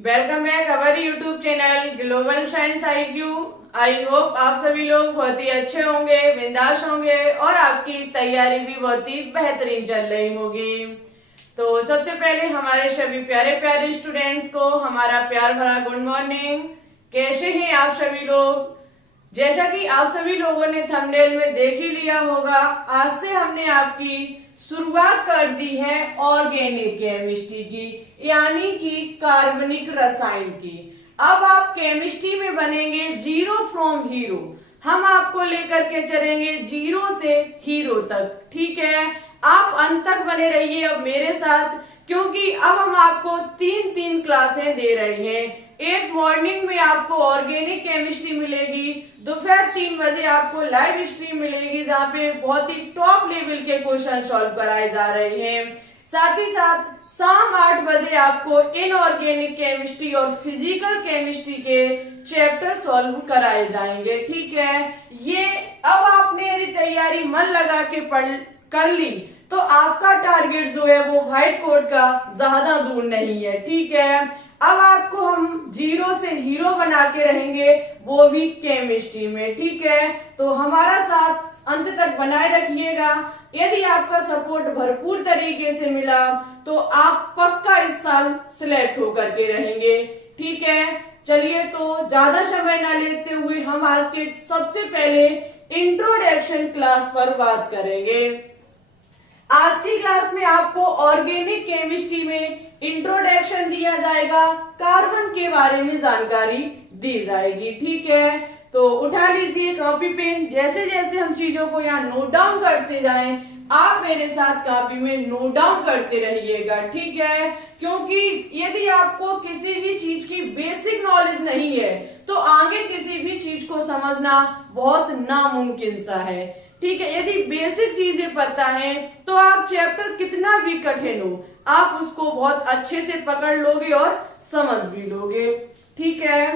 Welcome back our YouTube channel global science IQ। I hope आप सभी लोग बहुत ही अच्छे होंगे, बिंदास होंगे और आपकी तैयारी भी बहुत ही बेहतरीन चल रही होगी। तो सबसे पहले हमारे सभी प्यारे प्यारे स्टूडेंट्स को हमारा प्यार भरा गुड मॉर्निंग। कैसे हैं आप सभी लोग? जैसा कि आप सभी लोगों ने थंबनेल में देख ही लिया होगा, आज से हमने आपकी शुरुआत कर दी है ऑर्गेनिक केमिस्ट्री की, यानी कि कार्बनिक रसायन की। अब आप केमिस्ट्री में बनेंगे जीरो फ्रॉम हीरो। हम आपको लेकर के चलेंगे जीरो से हीरो तक, ठीक है? आप अंत तक बने रहिए अब मेरे साथ, क्योंकि अब हम आपको तीन तीन क्लासें दे रहे हैं। एक मॉर्निंग में आपको ऑर्गेनिक केमिस्ट्री मिलेगी, दोपहर 3 बजे आपको लाइव स्ट्रीम मिलेगी जहाँ पे बहुत ही टॉप लेवल के क्वेश्चन सॉल्व कराए जा रहे हैं। साथ ही साथ शाम 8 बजे आपको इनऑर्गेनिक केमिस्ट्री और फिजिकल केमिस्ट्री के चैप्टर सॉल्व कराए जाएंगे, ठीक है? ये अब आपने यदि तैयारी मन लगा के कर ली तो आपका टारगेट जो है वो व्हाइट बोर्ड का ज्यादा दूर नहीं है, ठीक है? अब आपको हम जीरो से हीरो बना के रहेंगे, वो भी केमिस्ट्री में, ठीक है? तो हमारा साथ अंत तक बनाए रखिएगा। यदि आपका सपोर्ट भरपूर तरीके से मिला तो आप पक्का इस साल सिलेक्ट होकर के रहेंगे, ठीक है? चलिए तो ज्यादा समय ना लेते हुए हम आज के सबसे पहले इंट्रोडक्शन क्लास पर बात करेंगे। आज की क्लास में आपको ऑर्गेनिक केमिस्ट्री में इंट्रोडक्शन दिया जाएगा, कार्बन के बारे में जानकारी दी जाएगी, ठीक है? तो उठा लीजिए कॉपी पेन। जैसे जैसे हम चीजों को यहाँ नोट डाउन करते जाएं, आप मेरे साथ कॉपी में नोट डाउन करते रहिएगा, ठीक है? क्योंकि यदि आपको किसी भी चीज की बेसिक नॉलेज नहीं है तो आगे किसी भी चीज को समझना बहुत नामुमकिन सा है, ठीक है? यदि बेसिक चीजें पता है तो आप चैप्टर कितना भी कठिन हो आप उसको बहुत अच्छे से पकड़ लोगे और समझ भी लोगे, ठीक है?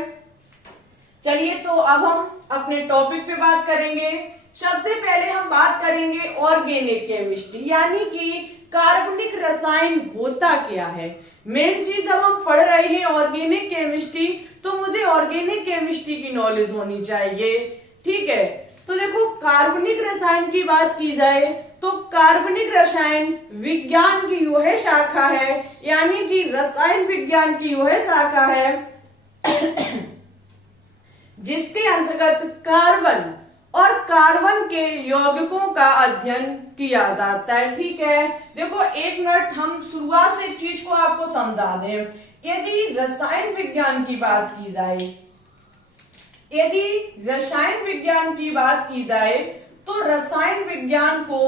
चलिए तो अब हम अपने टॉपिक पे बात करेंगे। सबसे पहले हम बात करेंगे ऑर्गेनिक केमिस्ट्री, यानी कि कार्बनिक रसायन होता क्या है। मेन चीज जब हम पढ़ रहे हैं ऑर्गेनिक केमिस्ट्री तो मुझे ऑर्गेनिक केमिस्ट्री की नॉलेज होनी चाहिए, ठीक है? तो देखो, कार्बनिक रसायन की बात की जाए तो कार्बनिक रसायन विज्ञान की वह शाखा है, यानी कि रसायन विज्ञान की वह शाखा है जिसके अंतर्गत कार्बन और कार्बन के यौगिकों का अध्ययन किया जाता है, ठीक है? देखो, एक मिनट हम शुरुआत से चीज को आपको समझा दें। यदि रसायन विज्ञान की बात की जाए, यदि रसायन विज्ञान की बात की जाए तो रसायन विज्ञान को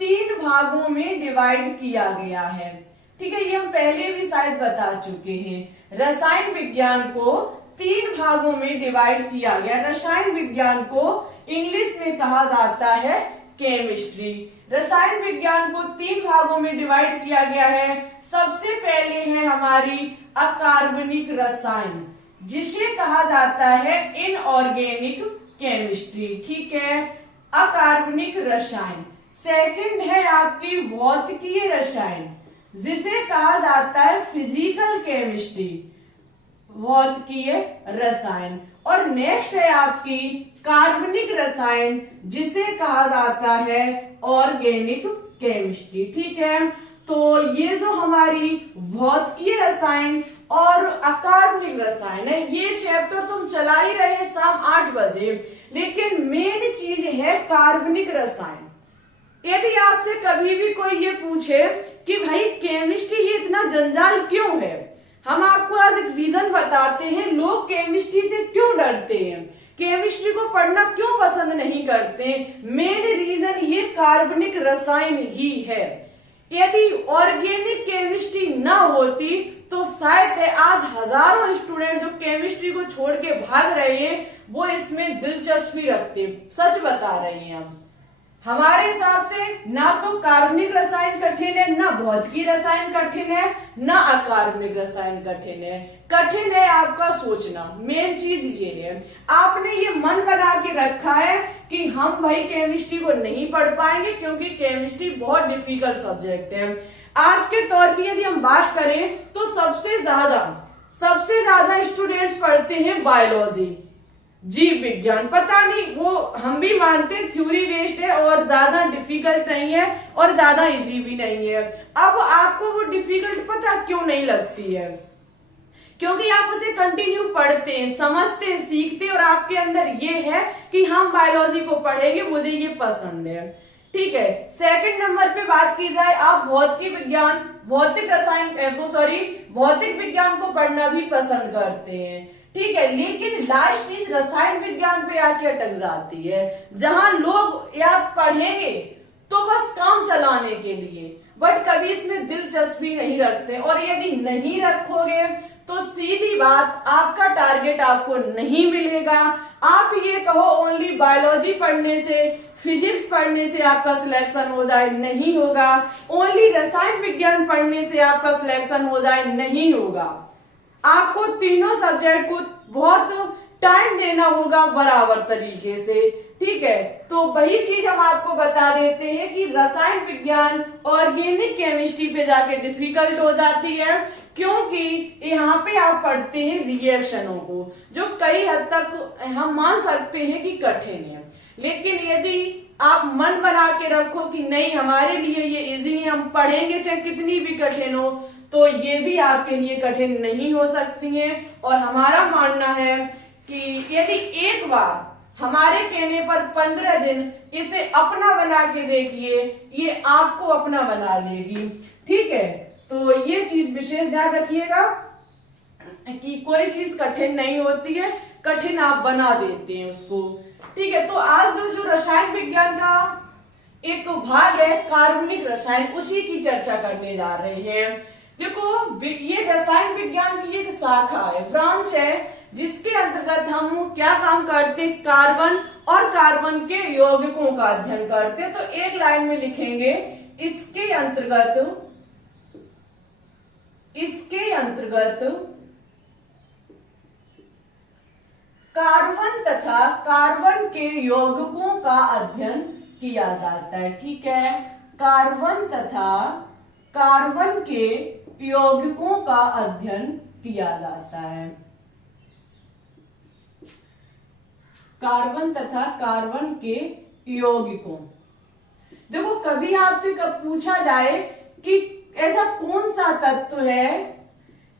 3 भागों में डिवाइड किया गया है, ठीक है? ये हम पहले भी शायद बता चुके हैं। रसायन विज्ञान को 3 भागों में डिवाइड किया गया। रसायन विज्ञान को इंग्लिश में कहा जाता है केमिस्ट्री। रसायन विज्ञान को 3 भागों में डिवाइड किया गया है। सबसे पहले है हमारी अकार्बनिक रसायन, जिसे कहा जाता है इनऑर्गेनिक केमिस्ट्री, ठीक है? अकार्बनिक रसायन। सेकंड है आपकी भौतिकीय रसायन, जिसे कहा जाता है फिजिकल केमिस्ट्री, भौतिकीय रसायन। और नेक्स्ट है आपकी कार्बनिक रसायन, जिसे कहा जाता है ऑर्गेनिक केमिस्ट्री, ठीक है? तो ये जो हमारी भौतिकीय रसायन और अकार्बनिक रसायन है, ये चैप्टर तुम चला ही रहे शाम 8 बजे, लेकिन मेन चीज है कार्बनिक रसायन। यदि आपसे कभी भी कोई ये पूछे कि भाई केमिस्ट्री ये इतना जंजाल क्यों है, हम आपको आज एक रीजन बताते हैं लोग केमिस्ट्री से क्यों डरते हैं, केमिस्ट्री को पढ़ना क्यों पसंद नहीं करते। मेन रीजन ये कार्बनिक रसायन ही है। यदि ऑर्गेनिक केमिस्ट्री ना होती तो शायद आज हजारों स्टूडेंट जो केमिस्ट्री को छोड़ के भाग रहे हैं वो इसमें दिलचस्पी रखते। सच बता रहे हैं हम। हमारे हिसाब से ना तो कार्बनिक रसायन कठिन है, ना भौतिकीय रसायन कठिन है, ना अकार्बनिक रसायन कठिन है। कठिन है आपका सोचना। मेन चीज ये है, आपने ये मन बना के रखा है कि हम भाई केमिस्ट्री को नहीं पढ़ पाएंगे क्योंकि केमिस्ट्री बहुत डिफिकल्ट सब्जेक्ट है। आज के तौर की यदि हम बात करें तो सबसे ज्यादा सबसे ज्यादा स्टूडेंट्स पढ़ते हैं बायोलॉजी, जीव विज्ञान। पता नहीं, वो हम भी मानते हैं थ्योरी बेस्ड है और ज्यादा डिफिकल्ट नहीं है और ज्यादा इजी भी नहीं है। अब आपको वो डिफिकल्ट पता क्यों नहीं लगती है? क्योंकि आप उसे कंटिन्यू पढ़ते हैं, समझते हैं, सीखते हैं और आपके अंदर ये है कि हम बायोलॉजी को पढ़ेंगे, मुझे ये पसंद है। ठीक है, सेकंड नंबर पे बात की जाए, आप भौतिक विज्ञान, भौतिक विज्ञान को पढ़ना भी पसंद करते हैं। ठीक है, लेकिन लास्ट चीज रसायन विज्ञान पे आके अटक जाती है, जहां लोग याद पढ़ेंगे तो बस काम चलाने के लिए, बट कभी इसमें दिलचस्पी नहीं रखते। और यदि नहीं रखोगे तो सीधी बात, आपका टारगेट आपको नहीं मिलेगा। आप ये कहो ओनली बायोलॉजी पढ़ने से, फिजिक्स पढ़ने से आपका सिलेक्शन हो जाए, नहीं होगा। ओनली रसायन विज्ञान पढ़ने से आपका सिलेक्शन हो जाए, नहीं होगा। आपको तीनों सब्जेक्ट को बहुत टाइम देना होगा बराबर तरीके से। ठीक है, तो वही चीज हम आपको बता देते हैं कि रसायन विज्ञान ऑर्गेनिक केमिस्ट्री पे जाके डिफिकल्ट हो जाती है, क्योंकि यहाँ पे आप पढ़ते हैं रिएक्शनों को, जो कई हद तक हम मान सकते हैं कि कठिन है। लेकिन यदि आप मन बना के रखो कि नहीं, हमारे लिए ये इजी है, हम पढ़ेंगे चाहे कितनी भी कठिन हो, तो ये भी आपके लिए कठिन नहीं हो सकती है। और हमारा मानना है कि यदि एक बार हमारे कहने पर 15 दिन इसे अपना बना के देखिए, ये आपको अपना बना लेगी। ठीक है, तो ये चीज विशेष ध्यान रखिएगा कि कोई चीज कठिन नहीं होती है, कठिन आप बना देते हैं उसको। ठीक है, तो आज जो रसायन विज्ञान का एक भाग है कार्बनिक रसायन, उसी की चर्चा करने जा रहे हैं। देखो, ये रसायन विज्ञान की एक शाखा है, ब्रांच है, जिसके अंतर्गत हम क्या काम करते हैं, कार्बन और कार्बन के यौगिकों का अध्ययन करते हैं। तो एक लाइन में लिखेंगे, इसके अंतर्गत कार्बन तथा कार्बन के यौगिकों का अध्ययन किया जाता है। ठीक है, कार्बन तथा कार्बन के यौगिकों का अध्ययन किया जाता है। कार्बन तथा कार्बन के यौगिकों। देखो, कभी आपसे कब पूछा जाए कि ऐसा कौन सा तत्व है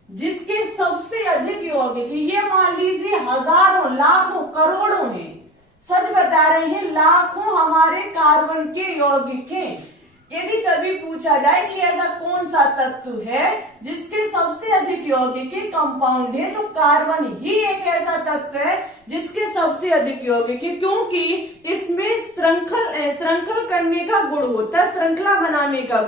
जिसके सबसे अधिक यौगिक, ये मान लीजिए हजारों, लाखों, करोड़ों हैं, सच बता रहे हैं, लाखों हमारे कार्बन के यौगिक हैं। यदि कभी पूछा जाए कि ऐसा कौन सा तत्व है जिसके सबसे अधिक यौगिक के कंपाउंड है, तो कार्बन ही एक ऐसा तत्व है जिसके सबसे अधिक यौगिक है, क्योंकि इसमें श्रृंखल करने का गुण होता है, श्रृंखला बनाने का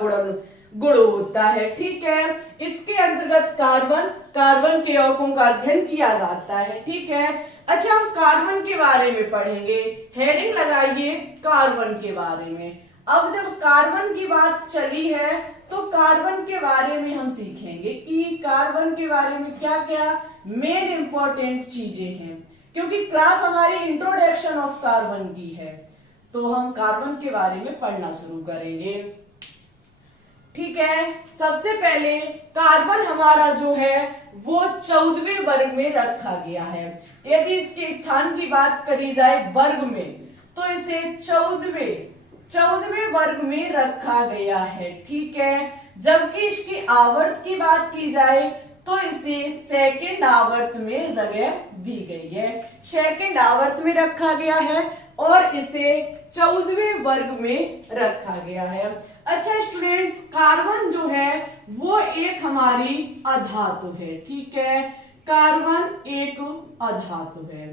गुण होता है। ठीक है, इसके अंतर्गत कार्बन के यौगिकों का अध्ययन किया जाता है। ठीक है, अच्छा, हम कार्बन के बारे में पढ़ेंगे, हेडिंग लगाइए कार्बन के बारे में। अब जब कार्बन की बात चली है तो कार्बन के बारे में हम सीखेंगे कि कार्बन के बारे में क्या क्या मेन इंपॉर्टेंट चीजें हैं, क्योंकि क्लास हमारी इंट्रोडक्शन ऑफ कार्बन की है, तो हम कार्बन के बारे में पढ़ना शुरू करेंगे। ठीक है, सबसे पहले कार्बन हमारा जो है वो 14वें वर्ग में रखा गया है। यदि इसके स्थान की बात करी जाए वर्ग में, तो इसे 14वें वर्ग में रखा गया है। ठीक है, जबकि इसकी आवर्त की बात की जाए तो इसे सेकंड आवर्त में जगह दी गई है, सेकंड आवर्त में रखा गया है और इसे 14वें वर्ग में रखा गया है। अच्छा स्टूडेंट्स, कार्बन जो है वो एक हमारी अधातु है। ठीक है, कार्बन एक अधातु है।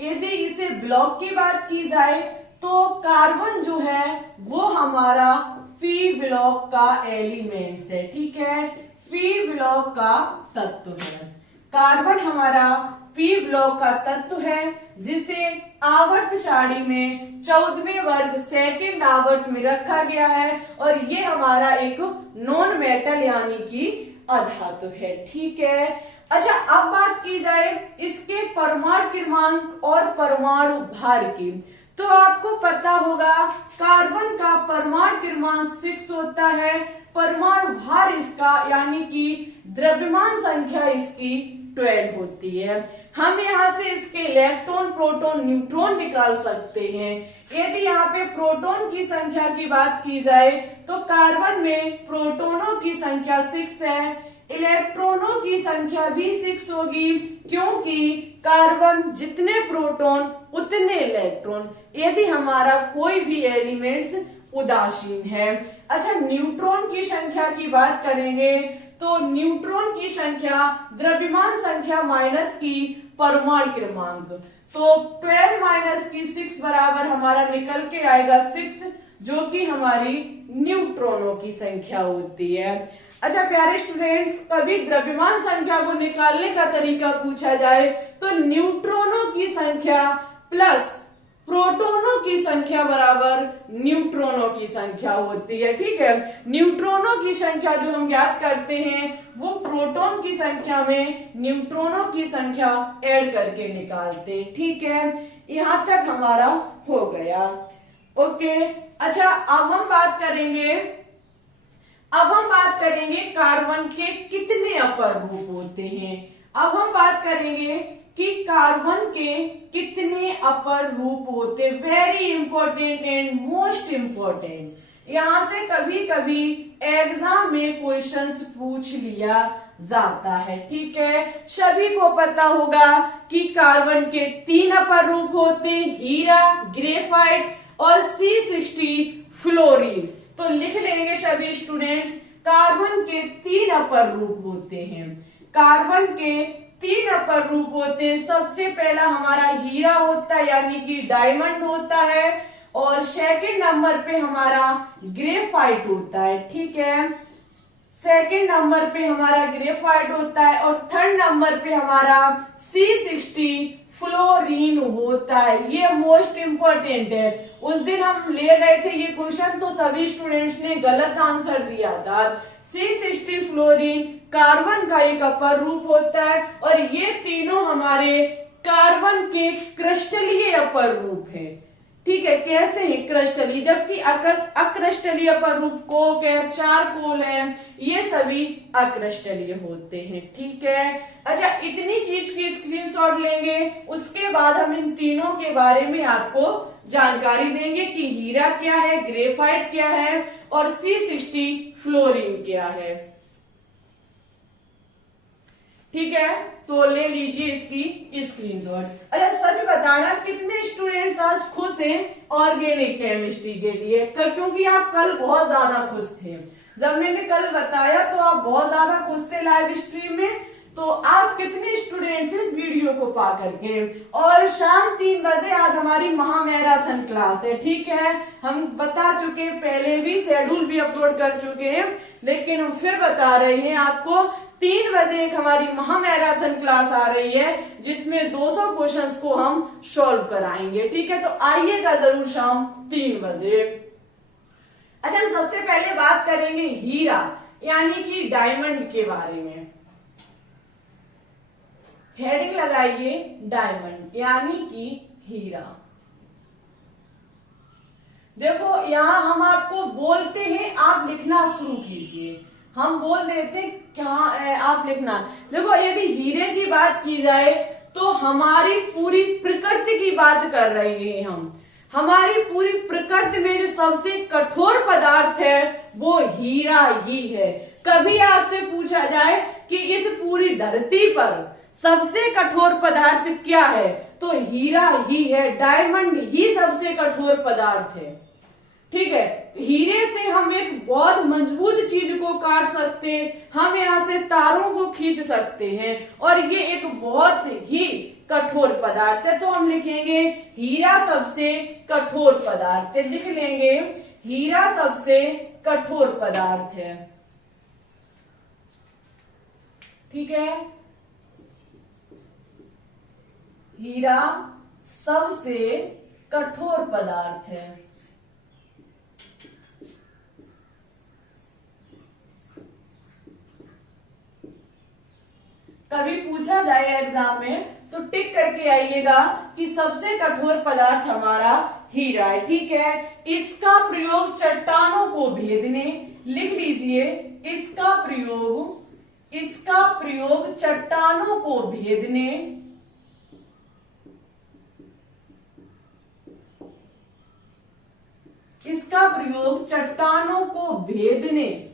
यदि इसे ब्लॉक की बात की जाए तो कार्बन जो है वो हमारा पी ब्लॉक का एलिमेंट्स है। ठीक है, पी ब्लॉक का तत्व है। कार्बन हमारा पी ब्लॉक का तत्व है, जिसे आवर्त सारणी में 14वें वर्ग सेकंड आवर्त में रखा गया है और ये हमारा एक नॉन मेटल यानी कि अधातु है। ठीक है, अच्छा, अब बात की जाए इसके परमाणु क्रमांक और परमाणु भार की, तो आपको पता होगा कार्बन का परमाणु क्रमांक 6 होता है परमाणु भार इसका यानी कि द्रव्यमान संख्या इसकी 12 होती है। हम यहाँ से इसके इलेक्ट्रॉन, प्रोटॉन, न्यूट्रॉन निकाल सकते हैं। यदि यहाँ पे प्रोटॉन की संख्या की बात की जाए तो कार्बन में प्रोटॉनों की संख्या 6 है, इलेक्ट्रॉनों की संख्या भी 6 होगी, क्योंकि कार्बन जितने प्रोटॉन उतने इलेक्ट्रॉन, यदि हमारा कोई भी एलिमेंट्स उदासीन है। अच्छा, न्यूट्रॉन की संख्या की बात करेंगे तो न्यूट्रॉन की संख्या द्रव्यमान संख्या माइनस की परमाणु क्रमांक, तो 12 माइनस की 6 बराबर हमारा निकल के आएगा 6, जो कि हमारी न्यूट्रॉनों की संख्या होती है। अच्छा प्यारे स्टूडेंट्स, कभी द्रव्यमान संख्या को निकालने का तरीका पूछा जाए तो न्यूट्रॉनों की संख्या प्लस प्रोटॉनों की संख्या बराबर न्यूट्रॉनों की संख्या होती है। ठीक है, न्यूट्रॉनों की संख्या जो हम ज्ञात करते हैं वो प्रोटॉन की संख्या में न्यूट्रॉनों की संख्या ऐड करके निकालते हैं। ठीक है, यहां तक हमारा हो गया। ओके, अच्छा अब हम बात करेंगे कार्बन के कितने अपर रूप होते हैं। अब हम बात करेंगे कि कार्बन के कितने अपर रूप होते, very important and most important. यहां से कभी कभी एग्जाम में क्वेश्चंस पूछ लिया जाता है। ठीक है, सभी को पता होगा कि कार्बन के 3 अपर रूप होते हैं, हीरा, ग्रेफाइट और C60 फ्लोरीन। तो लिख लेंगे सभी स्टूडेंट्स, कार्बन के 3 अपर रूप होते हैं। कार्बन के 3 अपर रूप होते हैं। सबसे पहला हमारा हीरा होता है यानी कि डायमंड होता है, और सेकंड नंबर पे हमारा ग्रेफाइट होता है। ठीक है, सेकंड नंबर पे हमारा ग्रेफाइट होता है, और थर्ड नंबर पे हमारा C60 फ्लोरीन होता है। ये मोस्ट इंपॉर्टेंट है। उस दिन हम ले गए थे ये क्वेश्चन, तो सभी स्टूडेंट्स ने गलत आंसर दिया था। C60 फ्लोरीन कार्बन का एक अपर रूप होता है, और ये तीनों हमारे कार्बन के क्रिस्टलीय अपर रूप है। ठीक है, कैसे है क्रिस्टलीय, जबकि अक्रिस्टलीय अपर रूप कोक है, चारकोल है, ये सभी अक्रिस्टलीय होते हैं। ठीक है, अच्छा इतनी चीज की स्क्रीनशॉट लेंगे, उसके बाद हम इन तीनों के बारे में आपको जानकारी देंगे कि हीरा क्या है, ग्रेफाइट क्या है और C60 फ्लोरीन क्या है। ठीक है, तो ले लीजिए इसकी स्क्रीनशॉट। अच्छा सच बताना, कितने स्टूडेंट्स आज खुश हैं ऑर्गेनिक केमिस्ट्री के लिए, क्योंकि आप कल बहुत ज्यादा खुश थे। जब मैंने कल बताया तो आप बहुत ज्यादा खुश थे लाइव स्ट्रीम में। तो आज कितने स्टूडेंट्स इस वीडियो को पा करके, और शाम 3 बजे आज हमारी महामैराथन क्लास है। ठीक है, हम बता चुके, पहले भी शेड्यूल भी अपलोड कर चुके हैं, लेकिन हम फिर बता रहे हैं आपको। 3 बजे एक हमारी महामैराथन क्लास आ रही है, जिसमें 200 क्वेश्चंस को हम सॉल्व कराएंगे। ठीक है, तो आइएगा जरूर शाम 3 बजे। अच्छा, हम सबसे पहले बात करेंगे हीरा यानी कि डायमंड के बारे में। हेडिंग लगाइए डायमंड यानी कि हीरा। देखो यहां हम आपको बोलते हैं, आप लिखना शुरू कीजिए। हम बोल देते क्या, आप लिखना। देखो यदि हीरे की बात की जाए तो हमारी पूरी प्रकृति की बात कर रहे हैं हम। हमारी पूरी प्रकृति में जो सबसे कठोर पदार्थ है वो हीरा ही है। कभी आपसे पूछा जाए कि इस पूरी धरती पर सबसे कठोर पदार्थ क्या है, तो हीरा ही है, डायमंड ही सबसे कठोर पदार्थ है। ठीक है, हीरे से हम एक बहुत मजबूत चीज को काट सकते हैं, हम यहाँ से तारों को खींच सकते हैं, और ये एक बहुत ही कठोर पदार्थ है। तो हम लिखेंगे हीरा सबसे कठोर पदार्थ है। लिख लेंगे हीरा सबसे कठोर पदार्थ है। ठीक है, हीरा सबसे कठोर पदार्थ है। कभी पूछा जाए एग्जाम में तो टिक करके आइएगा कि सबसे कठोर पदार्थ हमारा हीरा है। ठीक है, इसका प्रयोग चट्टानों को भेदने, लिख लीजिए, इसका प्रयोग चट्टानों को भेदने, इसका प्रयोग चट्टानों को भेदने,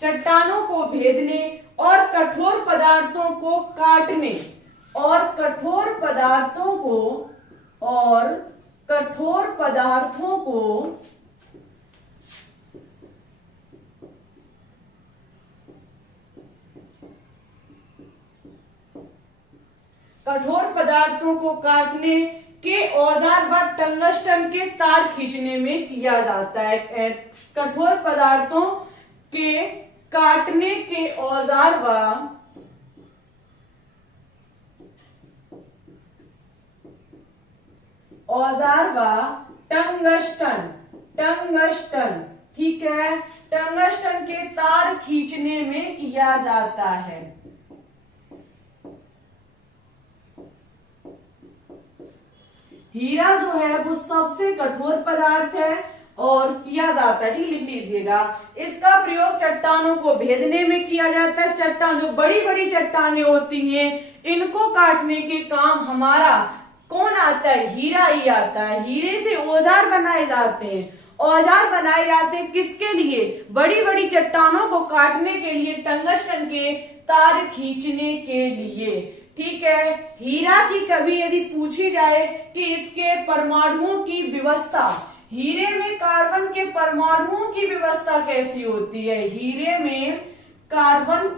चट्टानों को भेदने और कठोर पदार्थों को काटने, और कठोर पदार्थों को काटने के औजार व टंगस्टन के तार खींचने में किया जाता है। कठोर पदार्थों के काटने के औजार व टंगस्टन, ठीक है, टंगस्टन के तार खींचने में किया जाता है। हीरा जो है वो सबसे कठोर पदार्थ है और किया जाता है, ठीक, लिख लीजिएगा। इसका प्रयोग चट्टानों को भेदने में किया जाता है। चट्टान, जो बड़ी बड़ी चट्टानें होती हैं, इनको काटने के काम हमारा कौन आता है? हीरा ही आता है। हीरे से औजार बनाए जाते हैं। औजार बनाए जाते हैं किसके लिए? बड़ी बड़ी चट्टानों को काटने के लिए, टंगस्टन के तार खींचने के लिए। ठीक है, हीरा की कभी यदि पूछी जाए कि इसके परमाणुओं की व्यवस्था, हीरे में कार्बन के परमाणुओं की व्यवस्था कैसी होती है? हीरे में कार्बन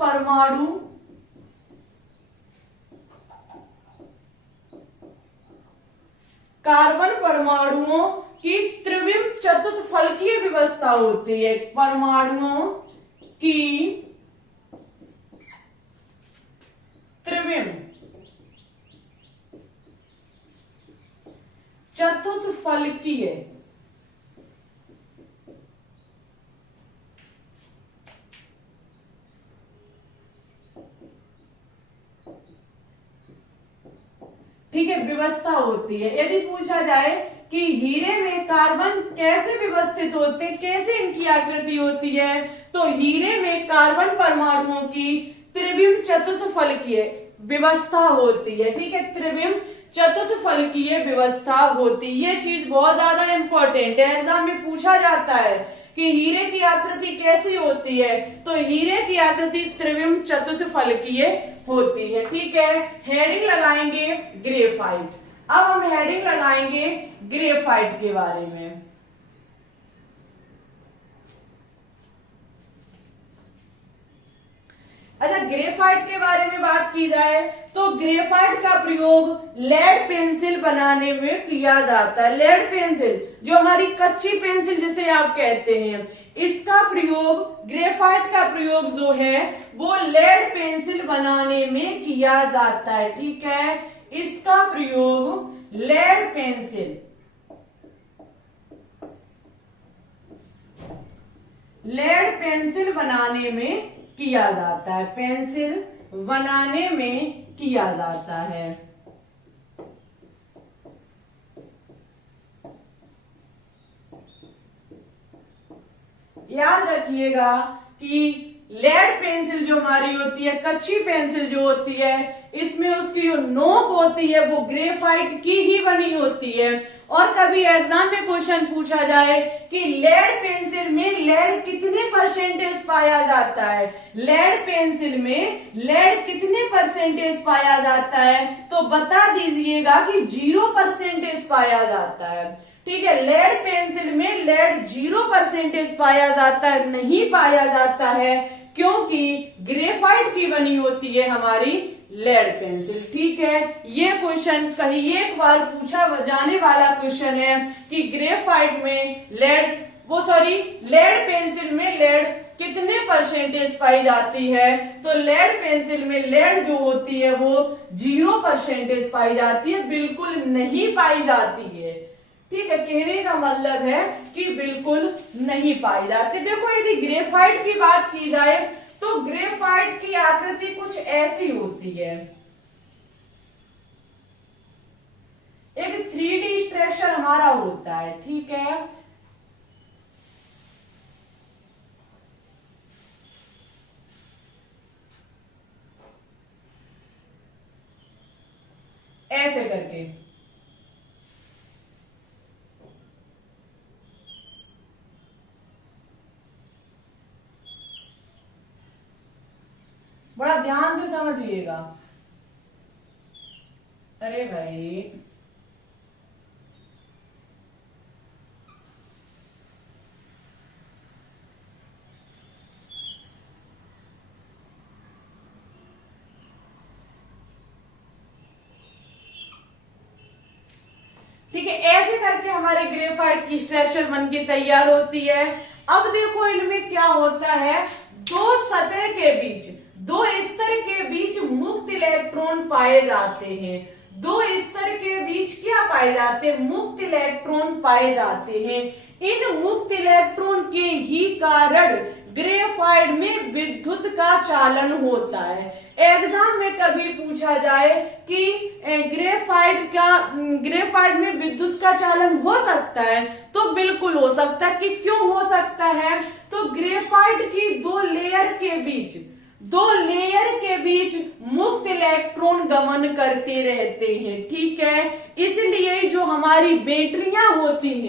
परमाणुओं की त्रिविम चतुष्फलकीय व्यवस्था होती है। परमाणुओं की त्रिविम चतुष्फलकीय, ठीक है, व्यवस्था होती है। यदि पूछा जाए कि हीरे में कार्बन कैसे व्यवस्थित होते, कैसे इनकी आकृति होती है, तो हीरे में कार्बन परमाणुओं की त्रिविम चतुष्फलकीय व्यवस्था होती है। ठीक है, त्रिविम चतुष्फलकीय व्यवस्था होती है। ये चीज बहुत ज्यादा इंपॉर्टेंट है, एग्जाम में पूछा जाता है कि हीरे की आकृति कैसी होती है, तो हीरे की आकृति त्रिविम चतुष्फलकीय होती है। ठीक है, हेडिंग लगाएंगे ग्रेफाइट। अब हम हेडिंग लगाएंगे ग्रेफाइट के बारे में। अच्छा, ग्रेफाइट के बारे में बात की जाए तो ग्रेफाइट का प्रयोग लेड पेंसिल बनाने में किया जाता है। लेड पेंसिल, जो हमारी कच्ची पेंसिल जिसे आप कहते हैं, इसका प्रयोग, ग्रेफाइट का प्रयोग जो है वो लेड पेंसिल बनाने में किया जाता है। ठीक है, इसका प्रयोग लेड पेंसिल बनाने में किया जाता है। पेंसिल बनाने में किया जाता है। याद रखिएगा कि लेड पेंसिल जो हमारी होती है, कच्ची पेंसिल जो होती है, इसमें उसकी जो नोक होती है वो ग्रेफाइट की ही बनी होती है। और कभी एग्जाम में क्वेश्चन पूछा जाए कि लेड पेंसिल में लेड कितने परसेंटेज पाया जाता है, लेड पेंसिल में लेड कितने परसेंटेज पाया जाता है, तो बता दीजिएगा कि 0% पाया जाता है। ठीक है, लेड पेंसिल में लेड 0% पाया जाता है, नहीं पाया जाता है, क्योंकि ग्रेफाइट की बनी होती है हमारी लेड पेंसिल। ठीक है, ये क्वेश्चन कहीं एक बार पूछा जाने वाला क्वेश्चन है कि ग्रेफाइट में लेड पेंसिल में लेड कितने परसेंटेज पाई जाती है, तो लेड पेंसिल में लेड जो होती है वो 0% पाई जाती है, बिल्कुल नहीं पाई जाती है। ठीक है, कहने का मतलब है कि बिल्कुल नहीं पाई जाती। देखो, यदि ग्रेफाइट की बात की जाए तो ग्रेफाइट की आकृति कुछ ऐसी होती है। एक 3D स्ट्रक्चर हमारा होता है, ठीक है। ऐसे करके बड़ा ध्यान से समझिएगा। अरे भाई ठीक है, ऐसे करके हमारे ग्रेफाइट की स्ट्रक्चर बनके तैयार होती है। अब देखो इनमें क्या होता है, दो सतह के बीच, दो स्तर के बीच मुक्त इलेक्ट्रॉन पाए जाते हैं। दो स्तर के बीच क्या पाए जाते हैं, मुक्त इलेक्ट्रॉन पाए जाते हैं। इन मुक्त इलेक्ट्रॉन के ही कारण ग्रेफाइट में विद्युत का चालन होता है। एग्जाम में कभी पूछा जाए कि ग्रेफाइट में विद्युत का चालन हो सकता है, तो बिल्कुल हो सकता है। कि क्यों हो सकता है, तो ग्रेफाइट की दो लेयर के बीच मुक्त इलेक्ट्रॉन गमन करते रहते हैं, ठीक है। इसलिए जो हमारी बैटरियां होती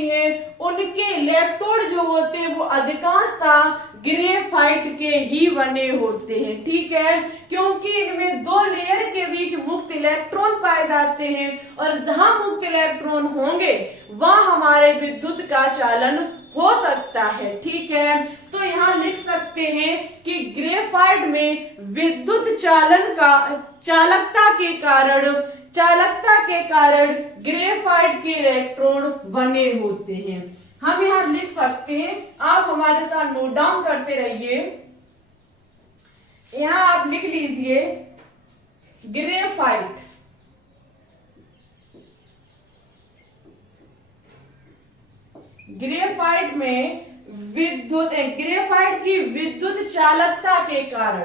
हैं, उनके इलेक्ट्रोड जो होते हैं वो अधिकांशतः ग्रेफाइट के ही बने होते हैं, ठीक है। क्योंकि इनमें दो लेयर के बीच मुक्त इलेक्ट्रॉन पाए जाते हैं, और जहां मुक्त इलेक्ट्रॉन होंगे वहां हमारे विद्युत का चालन हो सकता है, ठीक है। तो यहाँ लिख सकते हैं कि ग्रेफाइट में विद्युत चालकता के कारण ग्रेफाइट के इलेक्ट्रोड बने होते हैं। हम यहाँ लिख सकते हैं, आप हमारे साथ नोट डाउन करते रहिए। यहाँ आप लिख लीजिए ग्रेफाइट में ग्रेफाइट की विद्युत चालकता के कारण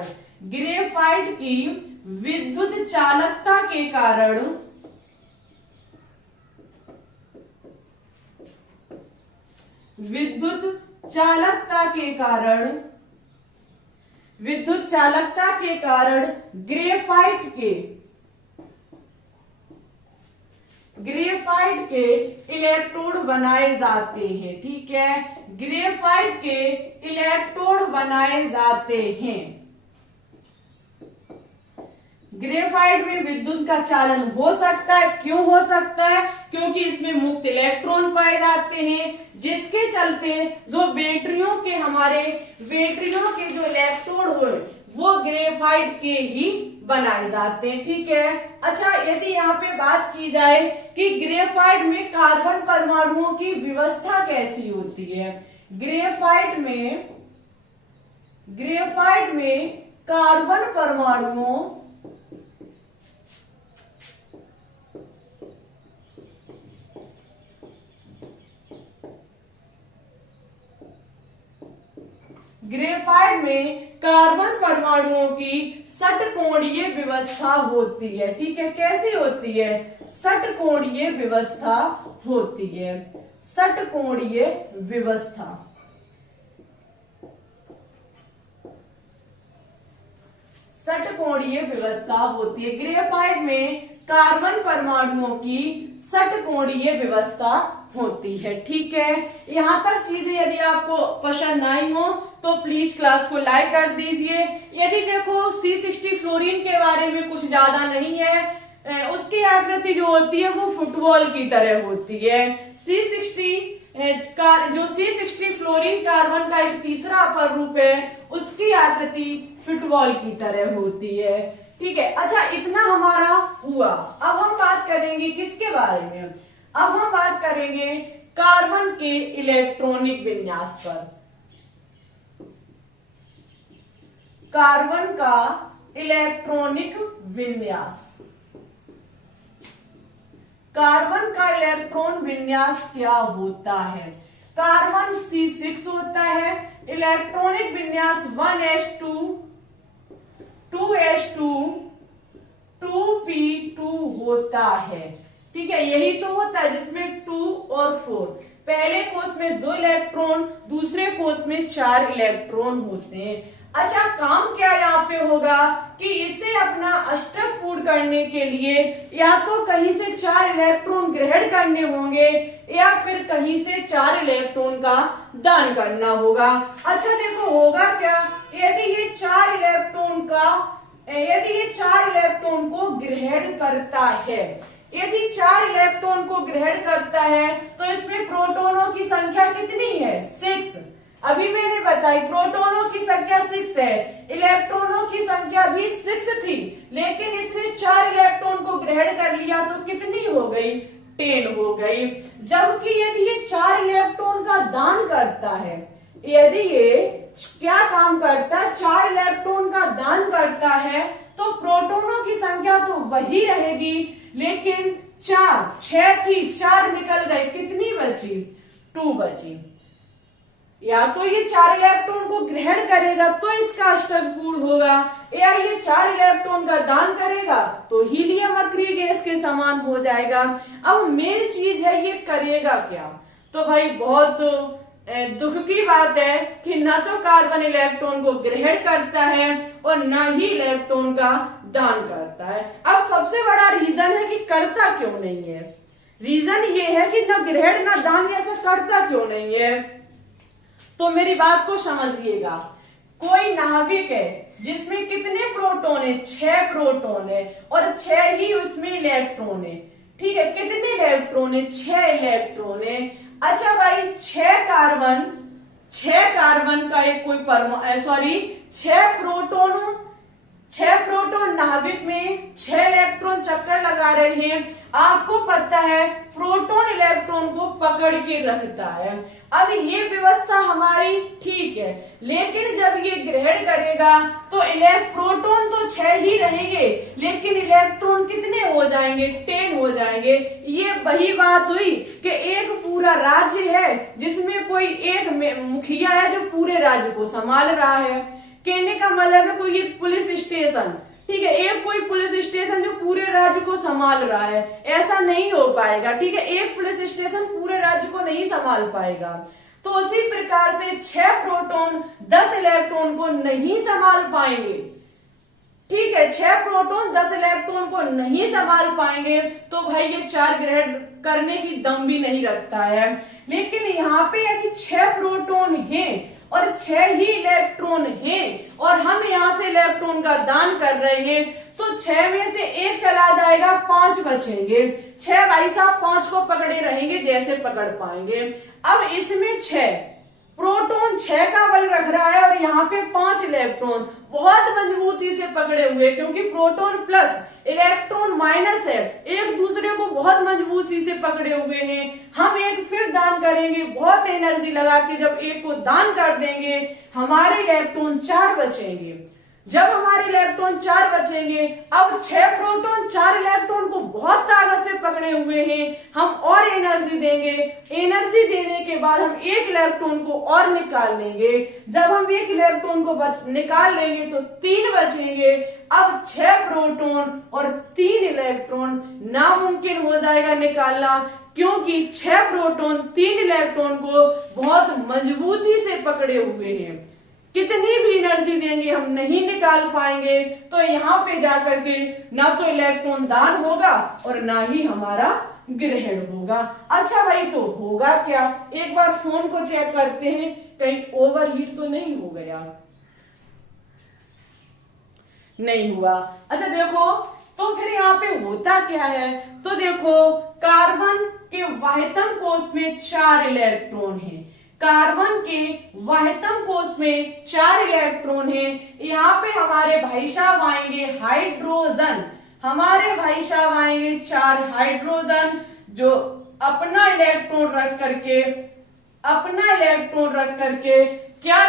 ग्रेफाइट के इलेक्ट्रोड बनाए जाते हैं, ठीक है। ग्रेफाइट के इलेक्ट्रोड बनाए जाते हैं। ग्रेफाइट में विद्युत का चालन हो सकता है। क्यों हो सकता है, क्योंकि इसमें मुक्त इलेक्ट्रॉन पाए जाते हैं, जिसके चलते जो बैटरियों के जो इलेक्ट्रोड हो वो ग्रेफाइट के ही बनाए जाते हैं, ठीक है। अच्छा, यदि यहाँ पे बात की जाए कि ग्रेफाइट में कार्बन परमाणुओं की व्यवस्था कैसी होती है, ग्रेफाइट में कार्बन परमाणुओं की षटकोणीय व्यवस्था होती है, ठीक है। कैसी होती है, षटकोणीय व्यवस्था होती है। षटकोणीय व्यवस्था होती है। ग्रेफाइट में कार्बन परमाणुओं की षटकोणीय व्यवस्था होती है, ठीक है। यहाँ तक चीजें यदि आपको पसंद आई हो तो प्लीज क्लास को लाइक कर दीजिए। यदि देखो C60 फ्लोरीन के बारे में कुछ ज्यादा नहीं है, उसकी आकृति जो होती है वो फुटबॉल की तरह होती है। C60 फ्लोरीन कार्बन का एक तीसरा अपर रूप है, उसकी आकृति फुटबॉल की तरह होती है, ठीक है। अच्छा, इतना हमारा हुआ। अब हम बात करेंगे किसके बारे में, अब हम बात करेंगे कार्बन के इलेक्ट्रॉनिक विन्यास पर। कार्बन का इलेक्ट्रॉनिक विन्यास, कार्बन का इलेक्ट्रॉन विन्यास क्या होता है। कार्बन C6 होता है, इलेक्ट्रॉनिक विन्यास 1s2 2s2 2p2 होता है। ठीक है, यही तो होता है जिसमें 2 और 4, पहले कोष में 2 इलेक्ट्रॉन, दूसरे कोष में 4 इलेक्ट्रॉन होते हैं। अच्छा, काम क्या यहाँ पे होगा कि इसे अपना अष्टक पूर्ण करने के लिए या तो कहीं से 4 इलेक्ट्रॉन ग्रहण करने होंगे या फिर कहीं से 4 इलेक्ट्रॉन का दान करना होगा। अच्छा देखो होगा क्या, यदि ये 4 इलेक्ट्रॉन को ग्रहण करता है, यदि 4 इलेक्ट्रॉन को ग्रहण करता है तो इसमें प्रोटॉनों की संख्या कितनी है? 6। अभी मैंने बताई प्रोटॉनों की संख्या 6 है, इलेक्ट्रॉनों की संख्या भी 6 थी, लेकिन इसने 4 इलेक्ट्रॉन को ग्रहण कर लिया तो कितनी हो गई? 10 हो गई। जबकि यदि ये 4 इलेक्ट्रॉन का दान करता है, यदि ये क्या काम करता है, 4 इलेक्ट्रॉन का दान करता है तो प्रोटॉनों की संख्या तो वही रहेगी, लेकिन 6 थी, 4 निकल गए, कितनी बची? 2 बची। या तो ये 4 इलेक्ट्रॉन को ग्रहण करेगा तो इसका अष्टक पूर्ण होगा, या ये 4 इलेक्ट्रॉन का दान करेगा तो हीलियम अक्रिय गैस के समान हो जाएगा। अब मेन चीज है ये करेगा क्या? तो भाई बहुत दुख की बात है कि न तो कार्बन इलेक्ट्रॉन को ग्रहण करता है और न ही इलेक्ट्रॉन का दान करता है। अब सबसे बड़ा रीजन है कि करता क्यों नहीं है। रीजन ये है कि न ग्रहण न दान, ऐसा करता क्यों नहीं है? तो मेरी बात को समझिएगा, कोई नाभिक है जिसमें कितने प्रोटॉन है? 6 प्रोटॉन है और 6 ही उसमें इलेक्ट्रॉन है। ठीक है, कितने इलेक्ट्रॉन है? 6 इलेक्ट्रॉन है। अच्छा भाई 6 कार्बन का एक कोई 6 प्रोटॉन नाभिक में 6 इलेक्ट्रॉन चक्कर लगा रहे हैं। आपको पता है प्रोटॉन इलेक्ट्रॉन को पकड़ के रखता है। अब ये व्यवस्था हमारी ठीक है, लेकिन जब ये ग्रहण करेगा तो प्रोटॉन तो 6 ही रहेंगे, लेकिन इलेक्ट्रॉन कितने हो जाएंगे? 10 हो जाएंगे। ये वही बात हुई कि एक पूरा राज्य है जिसमें कोई एक मुखिया है जो पूरे राज्य को संभाल रहा है। कहने का मतलब है कोई एक पुलिस स्टेशन, ठीक है, एक कोई पुलिस स्टेशन जो पूरे राज्य को संभाल रहा है, ऐसा नहीं हो पाएगा। ठीक है, एक पुलिस स्टेशन पूरे राज्य को नहीं संभाल पाएगा। तो उसी प्रकार से 6 प्रोटॉन 10 इलेक्ट्रॉन को नहीं संभाल पाएंगे। ठीक है, 6 प्रोटॉन 10 इलेक्ट्रॉन को नहीं संभाल पाएंगे तो भाई ये 4 ग्रहण करने की दम भी नहीं रखता है। लेकिन यहाँ पे यदि 6 प्रोटॉन हैं और 6 ही इलेक्ट्रॉन हैं और हम यहाँ से इलेक्ट्रॉन का दान कर रहे हैं तो 6 में से 1 चला जाएगा, 5 बचेंगे। 6 भाई साहब 5 को पकड़े रहेंगे जैसे पकड़ पाएंगे। अब इसमें 6 प्रोटॉन 6 का बल रख रहा है और यहाँ पे 5 इलेक्ट्रॉन बहुत मजबूती से पकड़े हुए, क्योंकि प्रोटॉन प्लस इलेक्ट्रॉन माइनस है, एक दूसरे को बहुत मजबूती से पकड़े हुए हैं। हम एक फिर दान करेंगे, बहुत एनर्जी लगा के जब एक को दान कर देंगे हमारे इलेक्ट्रॉन 4 बचेंगे। जब हमारे इलेक्ट्रॉन 4 बचेंगे, अब 6 प्रोटॉन 4 इलेक्ट्रॉन को बहुत ताकत से पकड़े हुए हैं, हम और एनर्जी देंगे। एनर्जी देने के बाद हम एक इलेक्ट्रॉन को और निकाल लेंगे। जब हम एक इलेक्ट्रॉन को निकाल लेंगे तो 3 बचेंगे। अब 6 प्रोटॉन और 3 इलेक्ट्रॉन नामुमकिन हो जाएगा निकालना, क्योंकि 6 प्रोटॉन 3 इलेक्ट्रॉन को बहुत मजबूती से पकड़े हुए हैं। कितनी भी एनर्जी देंगे हम नहीं निकाल पाएंगे। तो यहाँ पे जाकर के ना तो इलेक्ट्रॉन दान होगा और ना ही हमारा ग्रहण होगा। अच्छा भाई तो होगा क्या? एक बार फोन को चेक करते हैं कहीं ओवरहीट तो नहीं हो गया। नहीं हुआ। अच्छा देखो तो फिर यहाँ पे होता क्या है, तो देखो कार्बन के वाहितम कोष में 4 इलेक्ट्रॉन है। कार्बन के वाहितम कोष में 4 इलेक्ट्रॉन है। यहाँ पे हमारे भाई साहब आएंगे हाइड्रोजन, हमारे भाई साहब आएंगे 4 हाइड्रोजन, जो अपना इलेक्ट्रॉन रख करके क्या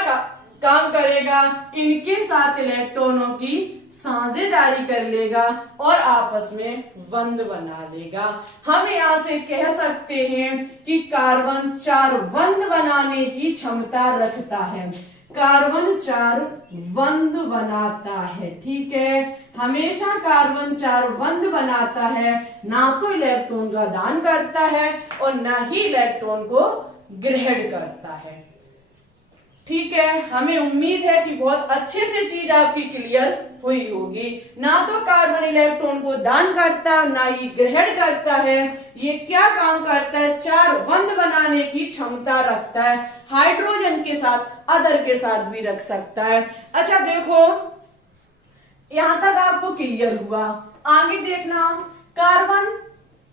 काम करेगा? इनके साथ इलेक्ट्रॉनों की साझेदारी कर लेगा और आपस में बंध बना लेगा। हम यहाँ से कह सकते हैं कि कार्बन 4 बंध बनाने की क्षमता रखता है। कार्बन 4 बंध बनाता है, ठीक है। हमेशा कार्बन 4 बंध बनाता है, ना तो इलेक्ट्रॉन का दान करता है और ना ही इलेक्ट्रॉन को ग्रहण करता है, ठीक है। हमें उम्मीद है कि बहुत अच्छे से चीज आपकी क्लियर हुई होगी। ना तो कार्बन इलेक्ट्रॉन को दान करता है, ना ही ग्रहण करता है। ये क्या काम करता है? 4 बंध बनाने की क्षमता रखता है। हाइड्रोजन के साथ, अदर के साथ भी रख सकता है। अच्छा देखो, यहां तक आपको क्लियर हुआ। आगे देखना, कार्बन,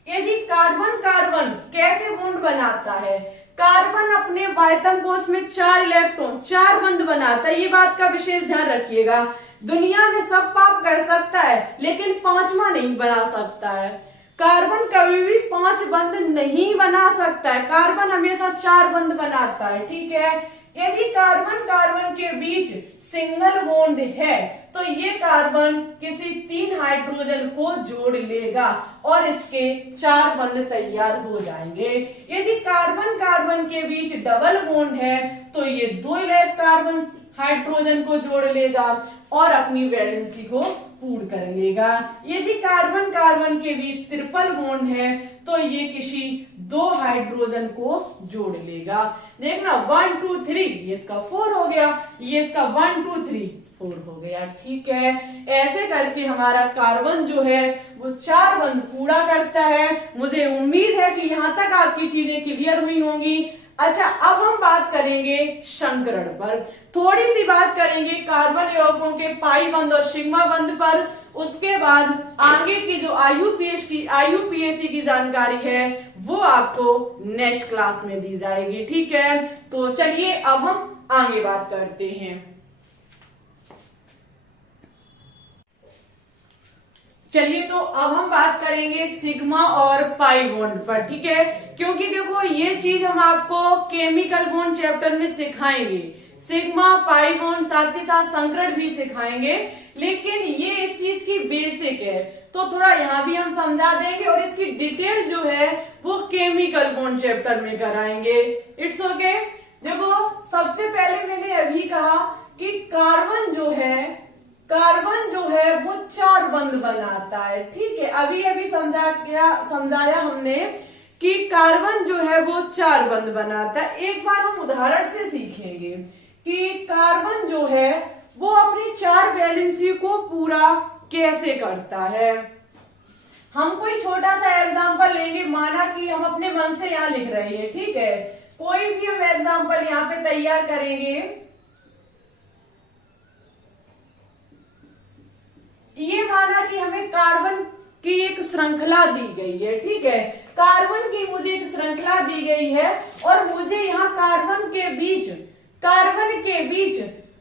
यदि कार्बन कार्बन कैसे बॉन्ड बनाता है? कार्बन अपने वायतम कोश में 4 इलेक्ट्रॉन, 4 बंध बनाता है। ये बात का विशेष ध्यान रखिएगा। दुनिया में सब पाप कर सकता है, लेकिन 5वां नहीं बना सकता है। कार्बन कभी भी 5 बंध नहीं बना सकता है। कार्बन हमेशा 4 बंध बनाता है, ठीक है। यदि कार्बन कार्बन के बीच सिंगल बॉन्ड है तो ये कार्बन किसी 3 हाइड्रोजन को जोड़ लेगा और इसके 4 बंध तैयार हो जाएंगे। यदि कार्बन कार्बन के बीच डबल बॉन्ड है तो ये 2 कार्बन हाइड्रोजन को जोड़ लेगा और अपनी वैलेंसी को पूर्ण कर लेगा। यदि कार्बन कार्बन के बीच ट्रिपल बॉन्ड है तो ये किसी 2 हाइड्रोजन को जोड़ लेगा। देखना 1 2 3, ये इसका 4 हो गया, ये इसका 1 2 3 4 हो गया, ठीक है। ऐसे करके हमारा कार्बन जो है वो 4 बंध पूरा करता है। मुझे उम्मीद है कि यहाँ तक आपकी चीजें क्लियर हुई होंगी। अच्छा, अब हम बात करेंगे संकरण पर। थोड़ी सी बात करेंगे कार्बन यौगिकों के पाई बंध और सिग्मा बंध पर। उसके बाद आगे की जो आईयूपीएसी की जानकारी है वो आपको नेक्स्ट क्लास में दी जाएगी, ठीक है। तो चलिए अब हम आगे बात करते हैं। चलिए तो अब हम बात करेंगे सिग्मा और पाई बॉन्ड पर, ठीक है। क्योंकि देखो ये चीज हम आपको केमिकल बॉन्ड चैप्टर में सिखाएंगे। सिग्मा पाई बॉन्ड साथ ही साथ संकरण भी सिखाएंगे, लेकिन ये इस चीज की बेसिक है तो थोड़ा यहाँ भी हम समझा देंगे और इसकी डिटेल जो है वो केमिकल बॉन्ड चैप्टर में कराएंगे। It's okay. देखो सबसे पहले मैंने अभी कहा कि कार्बन जो है वो 4 बंध बनाता है, ठीक है। अभी अभी समझाया हमने कि कार्बन जो है वो 4 बंध बनाता है। एक बार हम उदाहरण से सीखेंगे कि कार्बन जो है वो अपनी 4 वैलेंसी को पूरा कैसे करता है। हम कोई छोटा सा एग्जाम्पल लेंगे, माना कि हम अपने मन से यहाँ लिख रहे हैं, ठीक है। कोई भी हम एग्जाम्पल यहाँ पे तैयार करेंगे। ये माना कि हमें कार्बन की एक श्रृंखला दी गई है, ठीक है। कार्बन की मुझे एक श्रृंखला दी गई है और मुझे यहाँ कार्बन के बीच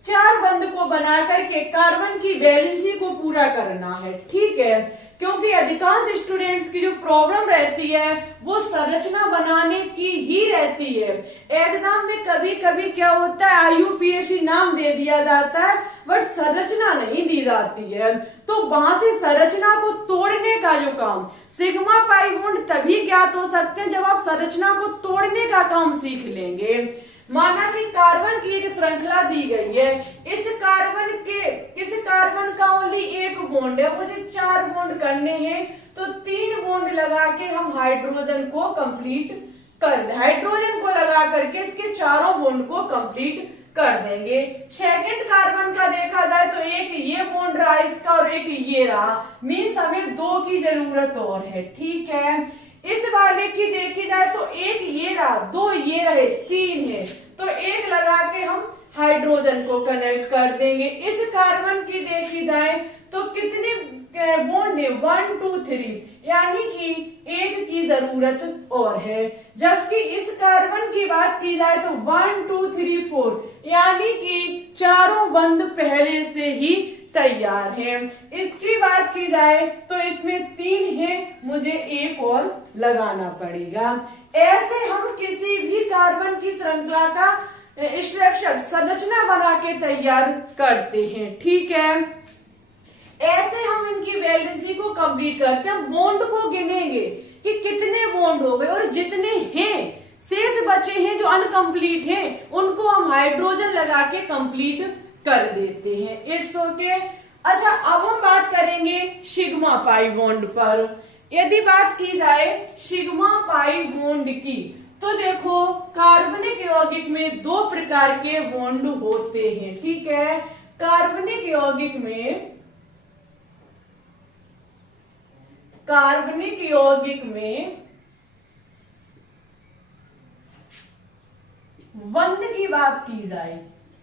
4 बंध को बना करके कार्बन की वैलेंसी को पूरा करना है, ठीक है। क्योंकि अधिकांश स्टूडेंट्स की जो प्रॉब्लम रहती है वो संरचना बनाने की ही रहती है। एग्जाम में कभी कभी क्या होता है, आईयूपीएसी नाम दे दिया जाता है बट संरचना नहीं दी जाती है, तो वहां से संरचना को तोड़ने का जो काम, सिग्मा पाई बॉन्ड तभी ज्ञात हो सकते हैं जब आप संरचना को तोड़ने का काम सीख लेंगे। माना कि कार्बन की एक श्रृंखला दी गई है, इस कार्बन का ओनली 1 बॉन्ड है, मुझे 4 बॉन्ड करने हैं, तो 3 बॉन्ड लगा के हम हाइड्रोजन को लगा करके इसके चारों बॉन्ड को कंप्लीट कर देंगे। सेकंड कार्बन का देखा जाए तो एक ये बॉन्ड रहा इसका और एक ये रहा, मीन्स हमें 2 की जरूरत और है, ठीक है। इस वाले की देखी जाए तो एक ये रहा, 2 ये रहे, 3 है, तो 1 लगा के हम हाइड्रोजन को कनेक्ट कर देंगे। इस कार्बन की देखी जाए तो कितने बॉन्ड है, 1 2 3, यानी कि 1 की जरूरत और है। जबकि इस कार्बन की बात की जाए तो 1 2 3 4, यानी कि चारों बंध पहले से ही तैयार है। इसकी बात की जाए तो इसमें 3 है, मुझे 1 और लगाना पड़ेगा। ऐसे हम किसी भी कार्बन की श्रृंखला का स्ट्रक्चर संरचना बना के तैयार करते हैं, ठीक है। ऐसे हम इनकी वैलेंसी को कंप्लीट करते हैं, बॉन्ड को गिनेंगे कि कितने बॉन्ड हो गए, और जितने हैं शेष बचे हैं जो अनकंप्लीट हैं उनको हम हाइड्रोजन लगा के कंप्लीट कर देते हैं। It's okay. अच्छा, अब हम बात करेंगे सिग्मा पाई बॉन्ड पर। यदि बात की जाए सिग्मा पाई बॉन्ड की, तो देखो कार्बनिक यौगिक में दो प्रकार के बॉन्ड होते हैं, ठीक है। कार्बनिक यौगिक में बंध की बात की जाए,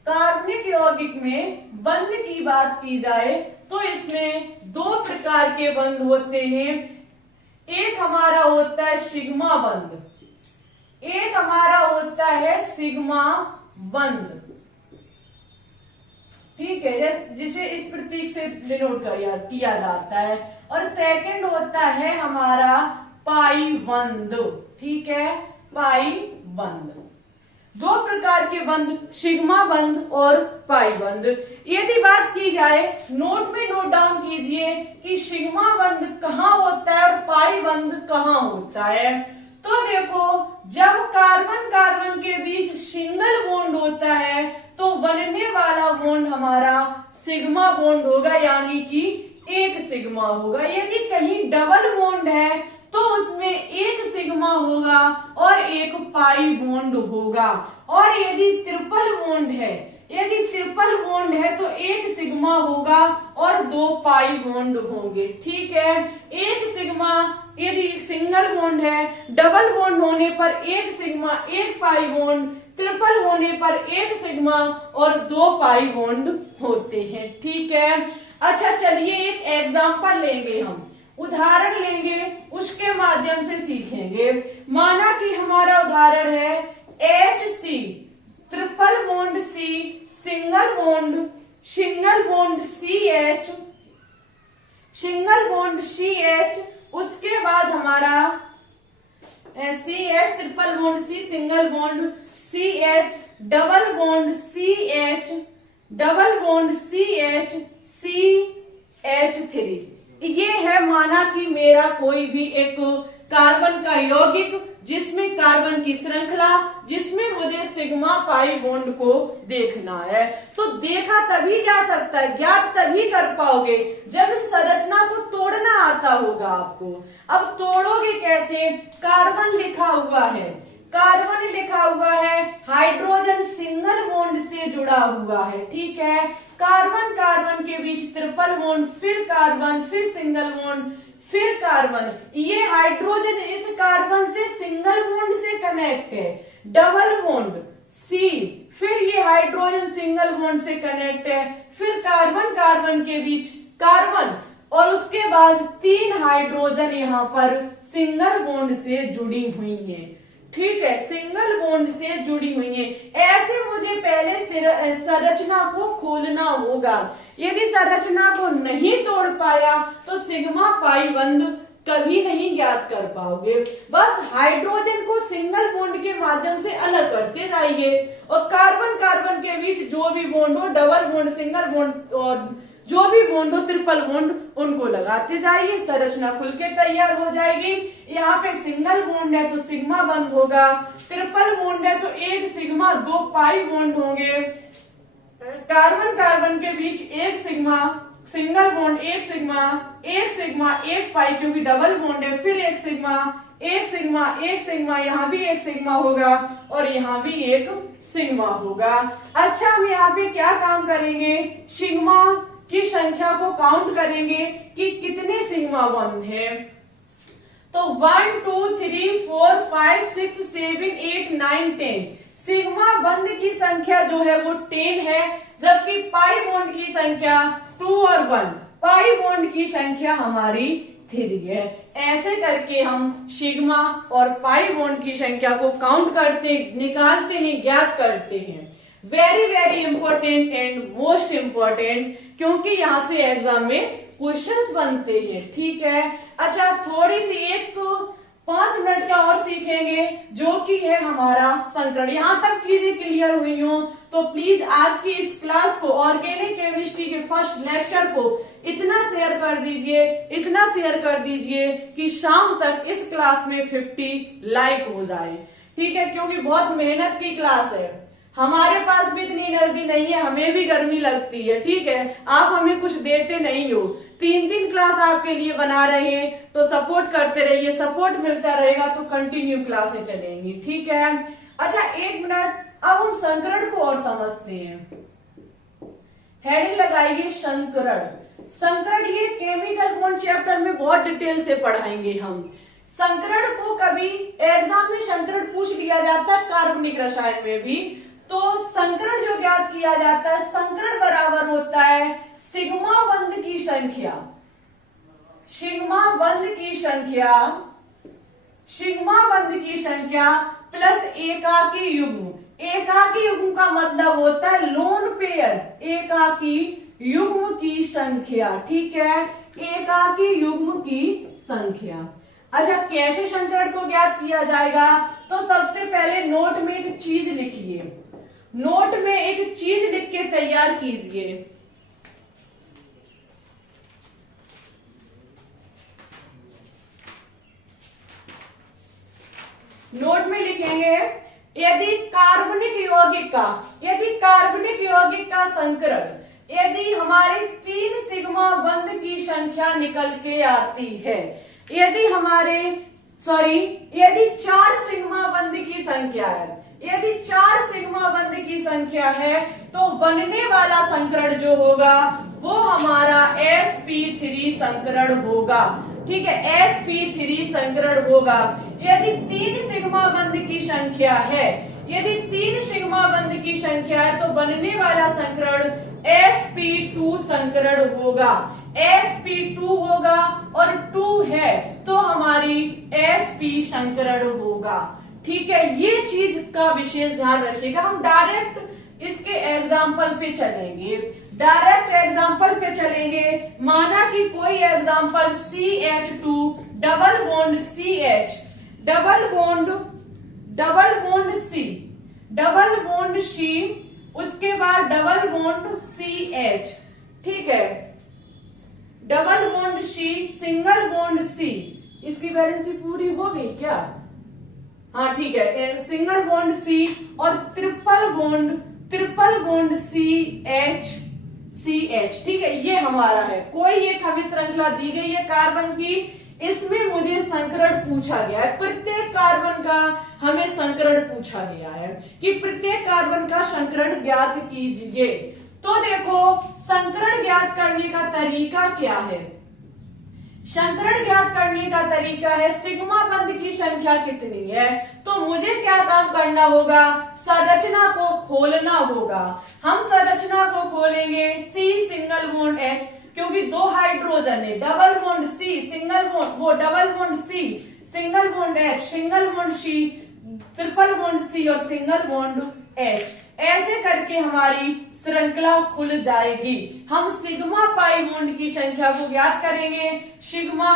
कार्बनिक यौगिक में बंध की बात की जाए तो इसमें दो प्रकार के बंध होते हैं। एक हमारा होता है सिग्मा बंध, एक हमारा होता है सिग्मा बंध, ठीक है, जिसे इस प्रतीक से डिनोट किया जाता है। और सेकंड होता है हमारा पाई बंध, ठीक है, पाई बंध। दो प्रकार के बंध, सिग्मा बंध और पाई बंध। यदि बात की जाए, नोट में नोट डाउन कीजिए कि सिग्मा बंध कहाँ होता है और पाई बंध कहाँ होता है। तो देखो, जब कार्बन कार्बन के बीच सिंगल बॉन्ड होता है तो बनने वाला बॉन्ड हमारा सिग्मा बॉन्ड होगा, यानी कि एक सिग्मा होगा। यदि कहीं डबल बॉन्ड है तो उसमें एक सिग्मा होगा और एक पाई बॉन्ड होगा। और यदि ट्रिपल बॉन्ड है तो एक सिग्मा होगा और दो पाई बॉन्ड होंगे, ठीक है। एक सिग्मा यदि सिंगल बॉन्ड है, डबल बॉन्ड होने पर एक सिग्मा एक पाई बॉन्ड, ट्रिपल होने पर एक सिग्मा और दो पाई बॉन्ड होते हैं, ठीक है। अच्छा, चलिए एक एग्जांपल लेंगे, हम उदाहरण लेंगे, उसके माध्यम से सीखेंगे। माना कि हमारा उदाहरण है HC, triple bond C, single bond CH, उसके बाद हमारा CH, triple bond C, single bond CH, double bond CH, CH3। ये है माना कि मेरा कोई भी एक कार्बन का यौगिक जिसमें कार्बन की श्रृंखला, जिसमें मुझे सिग्मा पाई बॉन्ड को देखना है। तो देखा तभी जा सकता है, ज्ञात तभी कर पाओगे जब इस संरचना को तोड़ना आता होगा आपको। अब तोड़ोगे कैसे? कार्बन लिखा हुआ है, हाइड्रोजन सिंगल बॉन्ड से जुड़ा हुआ है, ठीक है। कार्बन कार्बन के बीच ट्रिपल बॉन्ड, फिर कार्बन, फिर सिंगल बॉन्ड, फिर कार्बन। ये हाइड्रोजन इस कार्बन से सिंगल बॉन्ड से कनेक्ट है, डबल बॉन्ड C, फिर ये हाइड्रोजन सिंगल बॉन्ड से कनेक्ट है, फिर कार्बन कार्बन के बीच कार्बन, और उसके बाद तीन हाइड्रोजन यहाँ पर सिंगल बॉन्ड से जुड़ी हुई है, ठीक है, सिंगल बॉन्ड से जुड़ी हुई है। ऐसे मुझे पहले संरचना को खोलना होगा। यदि संरचना को नहीं तोड़ पाया तो सिग्मा पाई बंध कभी नहीं ज्ञात कर पाओगे। बस हाइड्रोजन को सिंगल बॉन्ड के माध्यम से अलग करते जाइए और कार्बन कार्बन के बीच जो भी बॉन्ड हो, डबल बॉन्ड, सिंगल बॉन्ड और जो भी बॉन्ड हो, ट्रिपल बॉन्ड, उनको लगाते जाइए, संरचना खुल के तैयार हो जाएगी। यहाँ पे सिंगल बॉन्ड है तो सिग्मा बंध होगा, ट्रिपल बॉन्ड है तो एक सिग्मा दो पाई बॉन्ड होंगे, कार्बन कार्बन के बीच एक सिग्मा, सिंगल बॉन्ड एक सिग्मा एक पाई क्योंकि डबल बॉन्ड है, फिर एक सिग्मा, यहाँ भी एक सिग्मा होगा और यहाँ भी एक सिग्मा होगा। अच्छा, हम यहाँ पे क्या काम करेंगे? सिग्मा की संख्या को काउंट करेंगे कि कितने सिग्मा बंध है। तो 1 2 3 4 5 6 7 8 9 10 सिग्मा बंध की संख्या जो है वो 10 है, जबकि पाई बॉन्ड की संख्या 2 और 1, पाई बॉन्ड की संख्या हमारी 3 है। ऐसे करके हम सिग्मा और पाई बॉन्ड की संख्या को काउंट करते, निकालते हैं, ज्ञात करते हैं। Very very important and most important, क्योंकि यहाँ से एग्जाम में क्वेश्चंस बनते हैं, ठीक है। अच्छा, थोड़ी सी एक 5 मिनट का और सीखेंगे जो कि है हमारा संकरण। यहां तक चीजें क्लियर हुई हो तो प्लीज आज की इस क्लास को, ऑर्गेनिक केमिस्ट्री के फर्स्ट लेक्चर को इतना शेयर कर दीजिए, इतना शेयर कर दीजिए कि शाम तक इस क्लास में 50 लाइक हो जाए, ठीक है। क्योंकि बहुत मेहनत की क्लास है, हमारे पास भी इतनी एनर्जी नहीं है, हमें भी गर्मी लगती है, ठीक है। आप हमें कुछ देते नहीं हो, 3 क्लास आपके लिए बना रहे हैं तो सपोर्ट करते रहिए, सपोर्ट मिलता रहेगा तो कंटिन्यू क्लासें चलेंगी, ठीक है। अच्छा 1 मिनट, अब हम संकरण को और समझते हैं। हेडिंग लगाइए संकरण। संकरण ये केमिकल बॉन्ड चैप्टर में बहुत डिटेल से पढ़ाएंगे हम। संकरण को कभी एग्जाम में संकरण पूछ लिया जाता है, कार्बनिक रसायन में भी। तो संकरण जो ज्ञात किया जाता है, संकरण बराबर होता है सिग्मा बंध की संख्या, सिग्मा बंध की संख्या, सिग्मा बंध की संख्या प्लस एकाकी युग्म। एकाकी युग्म का मतलब होता है लोन पेयर, एकाकी युग्म की संख्या, ठीक है, एकाकी युग्म की संख्या। अच्छा कैसे संकरण को ज्ञात किया जाएगा, तो सबसे पहले नोट में एक चीज लिखिए, नोट में एक चीज लिख के तैयार कीजिए। नोट में लिखेंगे यदि कार्बनिक यौगिक का संकरण, यदि हमारी 3 सिग्मा बंध की संख्या निकल के आती है, यदि 4 सिग्मा बंध की संख्या है, यदि 4 सिग्मा बंध की संख्या है तो बनने वाला संकरण जो होगा वो हमारा sp3 संकरण होगा, ठीक है, sp3 संकरण होगा। यदि 3 सिग्मा बंध की संख्या है, यदि 3 सिग्मा बंध की संख्या है तो बनने वाला संकरण sp2 संकरण होगा, sp2 होगा और 2 है तो हमारी sp संकरण होगा, ठीक है। ये चीज का विशेष ध्यान रखिएगा। हम डायरेक्ट इसके एग्जाम्पल पे चलेंगे, डायरेक्ट एग्जाम्पल पे चलेंगे। माना कि कोई example CH2 double bond CH, double bond C, उसके बाद डबल बॉन्ड CH, ठीक है, double bond C, single bond C। इसकी वैलेंसी पूरी हो गई क्या? हाँ ठीक है, सिंगल बॉन्ड C और ट्रिपल बॉन्ड CH, ठीक है, ये हमारा है। कोई एक हमें श्रृंखला दी गई है कार्बन की, इसमें मुझे संकरण पूछा गया है, प्रत्येक कार्बन का हमें संकरण पूछा गया है कि प्रत्येक कार्बन का संकरण ज्ञात कीजिए। तो देखो संकरण ज्ञात करने का तरीका क्या है, संकरण ज्ञात करने का तरीका है सिग्मा बंध की संख्या कितनी है, तो मुझे क्या काम करना होगा, संरचना को खोलना होगा। हम संरचना को खोलेंगे, C सिंगल बॉन्ड H, क्योंकि 2 हाइड्रोजन है, double bond C single bond, वो double bond C single bond H, single bond C, triple bond C और सिंगल बॉन्ड H। ऐसे करके हमारी श्रृंखला खुल जाएगी। हम सिग्मा पाई बॉन्ड की संख्या को ज्ञात करेंगे, सिग्मा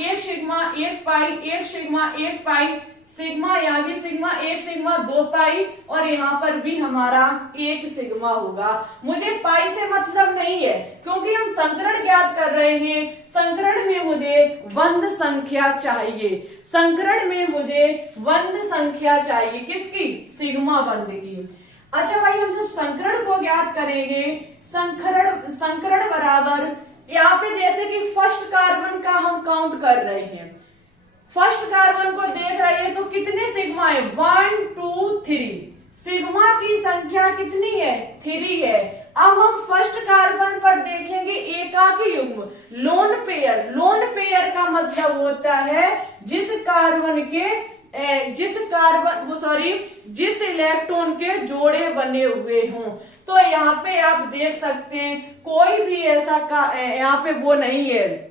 एक सिग्मा एक पाई, एक सिग्मा एक पाई, सिग्मा यहाँ भी सिग्मा एक सिग्मा 2 पाई और यहाँ पर भी हमारा 1 सिग्मा होगा। मुझे पाई से मतलब नहीं है क्योंकि हम संकरण ज्ञात कर रहे हैं। संकरण में मुझे बंध संख्या चाहिए, संकरण में मुझे बंध संख्या चाहिए, किसकी? सिग्मा बंध की। अच्छा भाई हम जब संकरण को ज्ञात करेंगे, संकरण बराबर यहाँ पे जैसे कि फर्स्ट कार्बन का हम काउंट कर रहे हैं, फर्स्ट कार्बन को देख रहे हैं तो कितने सिग्मा है, 1 2 3, सिग्मा की संख्या कितनी है, 3 है। अब हम फर्स्ट कार्बन पर देखेंगे एकाकी युग्म, लोन पेयर। लोन पेयर का मतलब होता है जिस इलेक्ट्रॉन के जोड़े बने हुए हों। तो यहाँ पे आप देख सकते हैं कोई भी ऐसा यहाँ पे वो नहीं है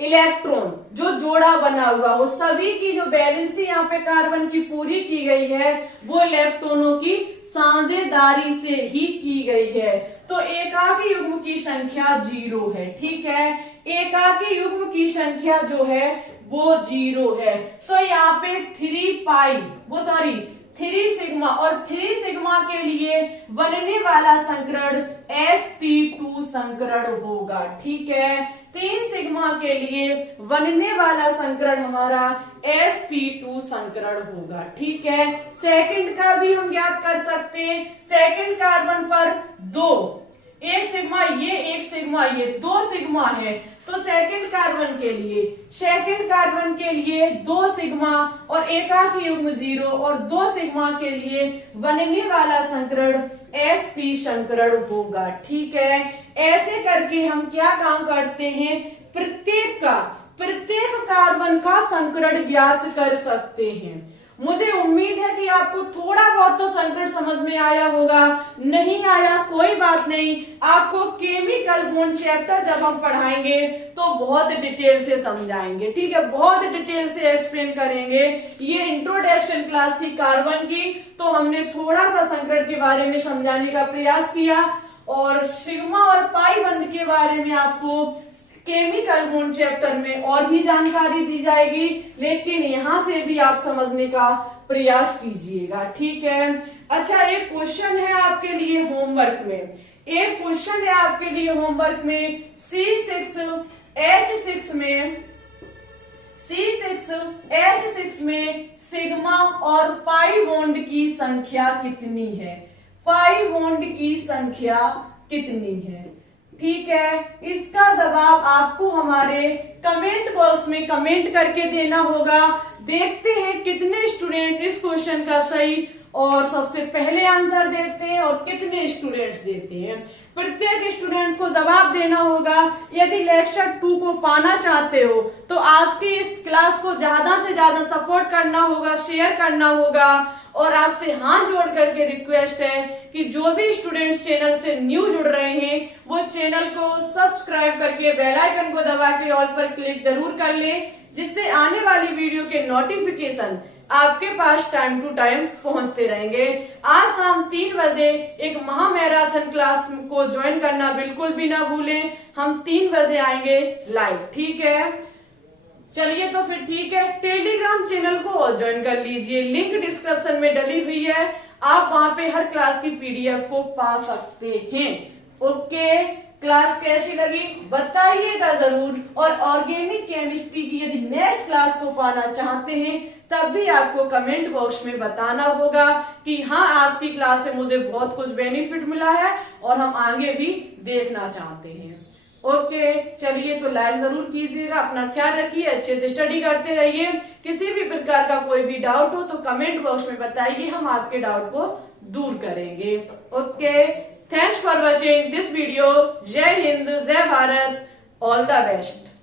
इलेक्ट्रॉन जो जोड़ा बना हुआ हो, सभी की जो बैलेंसी यहाँ पे कार्बन की पूरी की गई है वो इलेक्ट्रॉनों की साझेदारी से ही की गई है। तो एकाकी युग्म की संख्या 0 है, ठीक है, एकाकी युग्म की संख्या जो है वो 0 है। तो यहाँ पे 3 सिग्मा और 3 सिग्मा के लिए बनने वाला संकरण sp2 संकरण होगा। ठीक है, 3 सिग्मा के लिए बनने वाला संकरण हमारा sp2 संकरण होगा। ठीक है, सेकंड का भी हम ज्ञात कर सकते हैं। सेकंड कार्बन पर 2, एक सिग्मा ये, एक सिग्मा ये, 2 सिग्मा है। तो सेकंड कार्बन के लिए 2 सिग्मा और एकाकी युग्म 0 और 2 सिग्मा के लिए बनने वाला संकरण sp संकरण होगा। ठीक है, ऐसे करके हम क्या काम करते हैं, प्रत्येक कार्बन का संकरण ज्ञात कर सकते हैं। मुझे उम्मीद है कि आपको थोड़ा बहुत तो संकरण समझ में आया होगा। नहीं आया कोई बात नहीं, आपको केमिकल बॉन्ड चैप्टर जब हम पढ़ाएंगे तो बहुत डिटेल से समझाएंगे। ठीक है, बहुत डिटेल से एक्सप्लेन करेंगे। ये इंट्रोडक्शन क्लास थी कार्बन की, तो हमने थोड़ा सा संकरण के बारे में समझाने का प्रयास किया और सिग्मा और पाई बंध के बारे में आपको केमिकल बॉन्ड चैप्टर में और भी जानकारी दी जाएगी, लेकिन यहां से भी आप समझने का प्रयास कीजिएगा। ठीक है, अच्छा एक क्वेश्चन है आपके लिए होमवर्क में, C6H6 में सिग्मा और पाई बॉन्ड की संख्या कितनी है? ठीक है, इसका जवाब आपको हमारे कमेंट बॉक्स में कमेंट करके देना होगा। देखते हैं कितने स्टूडेंट्स इस क्वेश्चन का सही और सबसे पहले आंसर देते हैं और कितने स्टूडेंट्स देते हैं। प्रत्येक स्टूडेंट्स को जवाब देना होगा। यदि लेक्चर 2 को पाना चाहते हो तो आज की इस क्लास को ज्यादा से ज्यादा सपोर्ट करना होगा, शेयर करना होगा और आपसे हाथ जोड़ करके रिक्वेस्ट है कि जो भी स्टूडेंट्स चैनल से न्यू जुड़ रहे हैं वो चैनल को सब्सक्राइब करके बेल आइकन को दबा के ऑल पर क्लिक जरूर कर ले, जिससे आने वाली वीडियो के नोटिफिकेशन आपके पास टाइम टू टाइम पहुंचते रहेंगे। आज शाम 3 बजे एक महा मैराथन क्लास को ज्वाइन करना बिल्कुल भी ना भूलें। हम 3 बजे आएंगे लाइव। ठीक है, चलिए तो फिर ठीक है, टेलीग्राम चैनल को ज्वाइन कर लीजिए, लिंक डिस्क्रिप्शन में डली हुई है, आप वहां पे हर क्लास की पीडीएफ को पा सकते हैं। ओके, क्लास कैसी लगी बताइएगा जरूर और ऑर्गेनिक केमिस्ट्री की यदि नेक्स्ट क्लास को पाना चाहते हैं तब भी आपको कमेंट बॉक्स में बताना होगा कि हाँ आज की क्लास से मुझे बहुत कुछ बेनिफिट मिला है और हम आगे भी देखना चाहते हैं। ओके, चलिए तो लाइक जरूर कीजिएगा, अपना ख्याल रखिए, अच्छे से स्टडी करते रहिए। किसी भी प्रकार का कोई भी डाउट हो तो कमेंट बॉक्स में बताइए, हम आपके डाउट को दूर करेंगे। Okay, thanks for watching this video. जय हिंद, जय भारत, ऑल द बेस्ट।